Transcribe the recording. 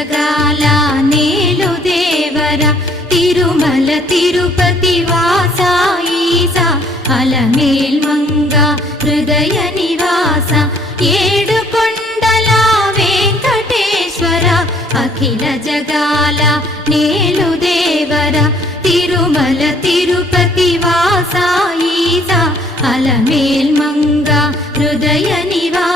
జగాల నేలు దేవర తిరుమల తిరుపతి వాస ఈసా అలమేల్ మంగ హృదయ నివాస ఏడు కొండల వెంకటేశ్వర అఖిల జగాల నేలు దేవర తిరుమల తిరుపతి వాస ఈసా అలమేల్ మంగ హృదయ నివాస